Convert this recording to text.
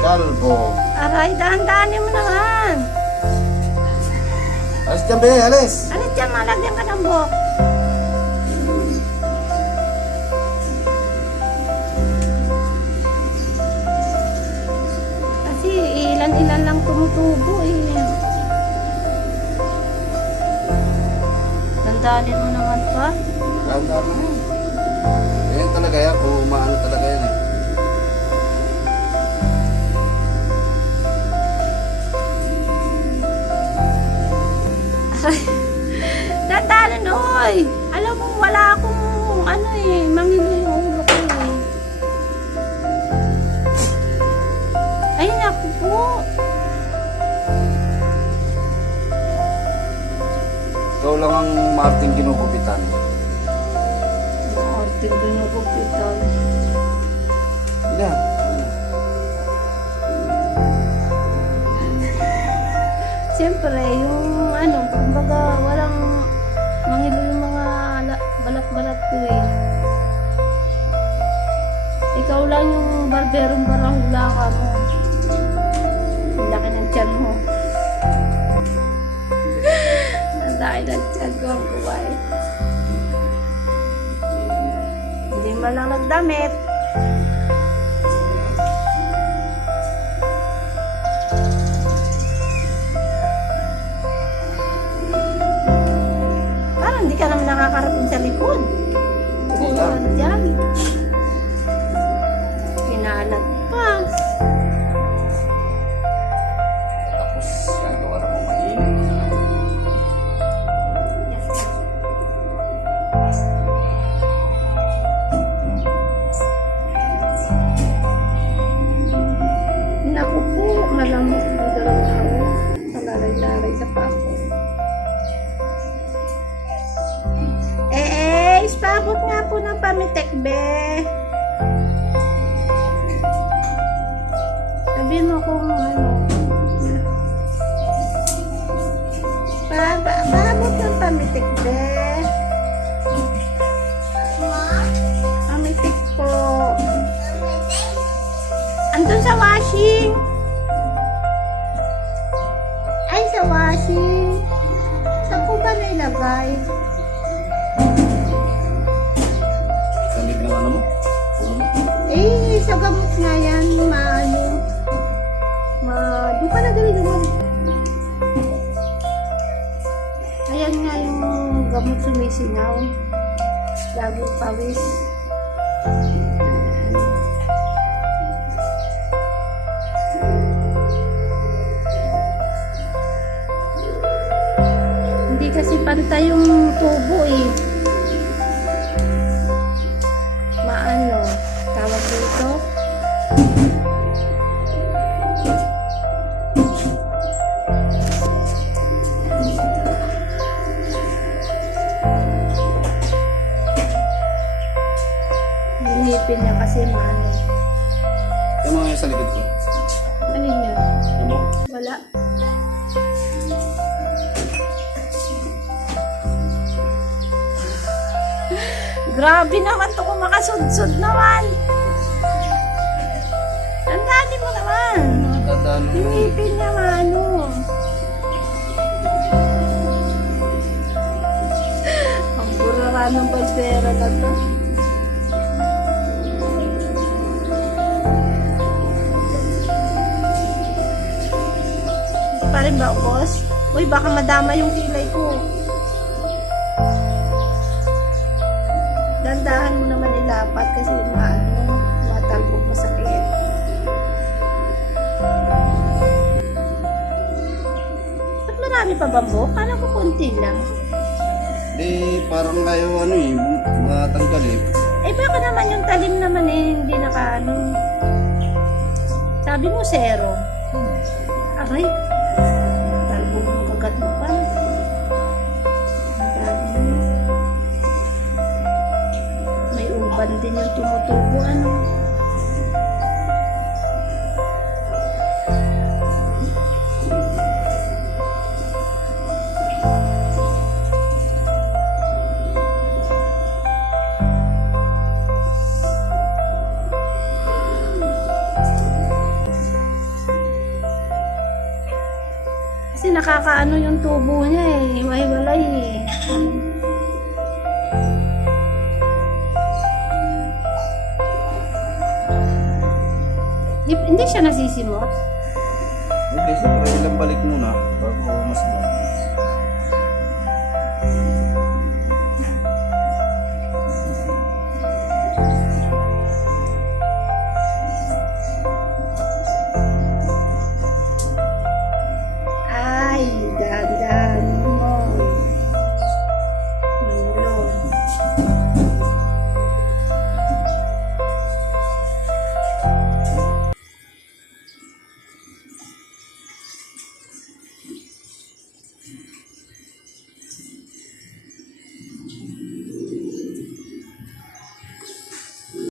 Kalbo. Aray, dahan-dahanin mo naman. Alis dyan, be, alis. Alis dyan, malagyan ka ng buhok. Kasi ilan-ilan lang tumutubo eh. Dandanin mo naman pa. Dahan-dahan mo yan. Ganyan talaga yan, kung umaano talaga yan eh. Dandanin, oy! Alam mo, wala akong ano eh, mangilo yung ulo ko eh. Ay, naku po. Ikaw lang ang Martin ginukupitan. Martin, binukupitan. Yeah. Siyempre, yung ano, kumbaga walang mangilo yung mga balat-balat ko eh. Ikaw lang yung barberong barahula ka mo. Ang laki ng tiyan mo. Ang laki ng tiyan ko ang kuwai. Hindi man lang nagdamit. Hindi ka naman nakakarating sa likod. Buwan dyan. Pinalat pa. Tapos, gagawa na mo mainit. Naku po, malamok na dalawa. Malaray-laray sa pako. Paabot nga po ng pamitek, be. Sabihin mo kung ano. Paabot ng pamitek, be. Pamitek po. Andun sa washing. Ay, sa washing. Saan ko ba nailagay? Ano mo? Eh, sa gamot nga yan, doon ka na galing. Ayan nga yung gamot sumisingaw. Laging pawis. Hindi kasi pantay yung tubo eh. Maano, tawag dito? Yung ngipin niya kasi maano. Yung mga sa likod ko. Ano yun? Ano? Wala. Grabe naman to kung makasudsud naman. Ang dali mo naman. Dadaan mo. Yung ngipin niya maano. Ang burara ng balbera na to. Pa rin ba, boss? Uy, baka madama yung kilay ko. Dandahan mo naman ilapat kasi matalbog masakit. Ba't marami pa bambo? Kala ko konti lang. Parang ayaw matanggal eh. Eh baka naman yung talim naman eh, hindi sabi mo zero. Aray, talbog mo kagat mo pa. May uban din yung tumutubo nakakaano yung tubo niya eh. Iwalay eh. Hindi siya nasisimot. Hindi, siyempre ilang balik muna.